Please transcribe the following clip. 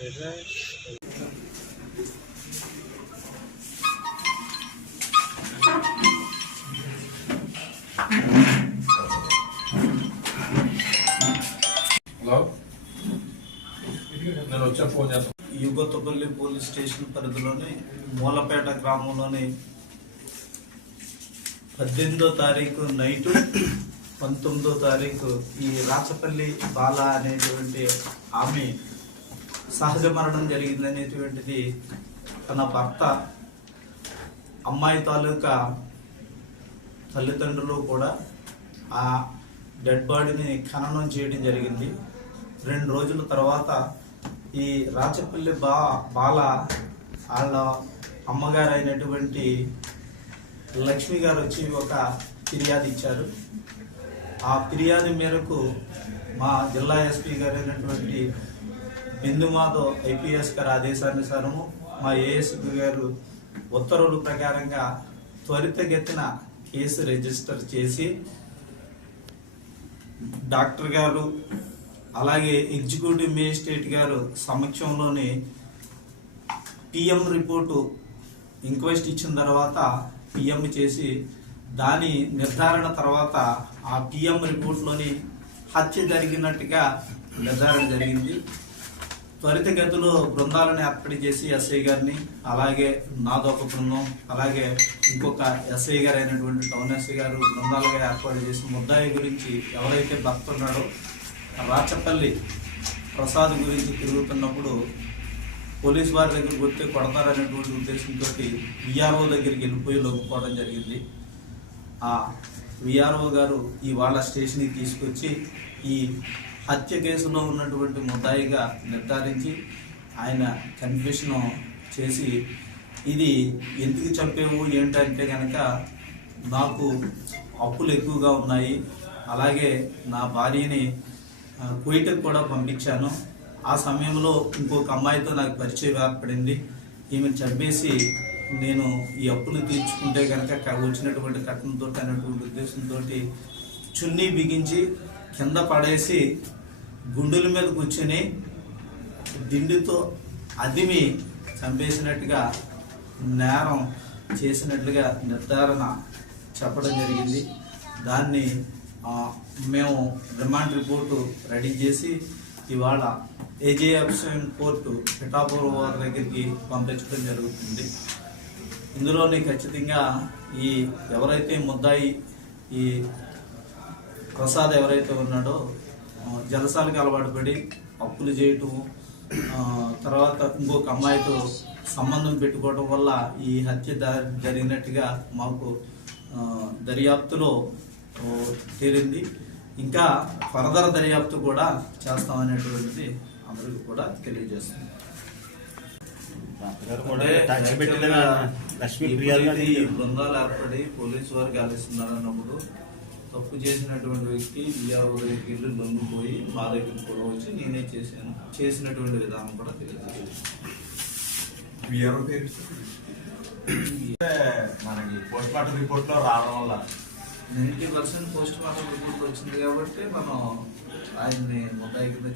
యుగతపల్లి నేను వచ్చా ఫోన్ చేస్తాను పోలీస్ స్టేషన్ పరిధిలోని మూలపేట గ్రామంలోని పద్దెనిమిదో తారీఖు నైటు పంతొమ్మిదో తారీఖు ఈ రాచపల్లి బాల అనేటువంటి ఆమె సహజ మరణం జరిగింది అనేటువంటిది తన భర్త అమ్మాయి తాలూకా తల్లిదండ్రులు కూడా ఆ డెడ్ బాడీని ఖననం చేయడం జరిగింది. రెండు రోజుల తర్వాత ఈ రాచపల్లి బా బాల వాళ్ళ అమ్మగారు అయినటువంటి లక్ష్మి గారు వచ్చి ఒక ఫిర్యాదు ఇచ్చారు. ఆ ఫిర్యాదు మేరకు మా జిల్లా ఎస్పీ గారు అయినటువంటి బిందు మాధవ్ ఐపీఎస్ గారి ఆదేశానుసారము మా ఏఎస్పీ గారు ఉత్తర్వుల ప్రకారంగా త్వరితగతిన కేసు రిజిస్టర్ చేసి డాక్టర్ గారు అలాగే ఎగ్జిక్యూటివ్ మేజిస్ట్రేట్ గారు సమక్షంలోని పిఎం రిపోర్టు ఇంక్వెస్ట్ ఇచ్చిన తర్వాత పిఎం చేసి దాని నిర్ధారణ తర్వాత ఆ పిఎం రిపోర్ట్లోని హత్య జరిగినట్టుగా నిర్ధారణ జరిగింది. త్వరితగతిలో బృందాలను ఏర్పాటు చేసి ఎస్ఐ గారిని అలాగే నాదొక బృందం అలాగే ఇంకొక ఎస్ఐ గారు అయినటువంటి టౌన్ ఎస్ఐ గారు బృందాలుగా ఏర్పాటు చేసి ముద్దాయి గురించి ఎవరైతే భర్త ఉన్నాడో రాచపల్లి ప్రసాద్ గురించి తిరుగుతున్నప్పుడు పోలీస్ వారి దగ్గర వస్తే కొడతారనేటువంటి ఉద్దేశంతో విఆర్ఓ దగ్గరికి వెళ్ళిపోయి లొంగిపోవడం జరిగింది. ఆ విఆర్ఓ గారు ఈ వాళ్ళ స్టేషన్కి తీసుకొచ్చి ఈ హత్య కేసులో ఉన్నటువంటి ముద్దాయిగా నిర్ధారించి ఆయన కన్ఫ్యూషన్ చేసి ఇది ఎందుకు చంపేవు ఏంటంటే కనుక నాకు అప్పులు ఎక్కువగా ఉన్నాయి అలాగే నా భార్యని ఆ, కూడా పంపించాను. ఆ సమయంలో ఇంకొక అమ్మాయితో నాకు పరిచయం ఏర్పడింది. ఈమెను చంపేసి నేను ఈ అప్పులు తీర్చుకుంటే కనుక వచ్చినటువంటి కట్నంతో అనేటువంటి ఉద్దేశంతో చున్నీ బిగించి కింద పడేసి గుండెల మీద కూర్చొని దిండుతో అదిమి చంపేసినట్టుగా నేరం చేసినట్లుగా నిర్ధారణ చెప్పడం జరిగింది. దాన్ని మేము రిమాండ్ రిపోర్టు రెడీ చేసి ఇవాళ ఏజేఎఫ్ఎం కోర్టు పిఠాపూర్ వారి దగ్గరికి పంపించడం జరుగుతుంది. ఇందులోని ఖచ్చితంగా ఈ ఎవరైతే ముద్దాయి ఈ ప్రసాద్ ఎవరైతే ఉన్నాడో జలసాలకు అలవాటు పడి అప్పులు చేయటం తర్వాత ఇంకొక అమ్మాయితో సంబంధం పెట్టుకోవడం వల్ల ఈ హత్య జరిగినట్టుగా మాకు దర్యాప్తులో తేలింది. ఇంకా ఫర్దర్ దర్యాప్తు కూడా చేస్తామనేటువంటిది అందరికీ కూడా తెలియజేస్తుంది. బృందాలు ఏర్పడి పోలీసు వారు గాలిస్తున్నారు అన్నప్పుడు తప్పు చేసినటువంటి వ్యక్తి విఆర్ఓ దగ్గరికి వెళ్ళి లొంగిపోయి మా దగ్గర కూడా వచ్చి నేనే చేశాను. చేసినటువంటి విధానం కూడా తెలియజేయాలి పేరు మనకి పోస్ట్ మార్టం రిపోర్ట్లో రావడం వల్ల. Ninety percent post mortem report వచ్చింది కాబట్టి మనం ఆయన్ని ముద్దాయి కింద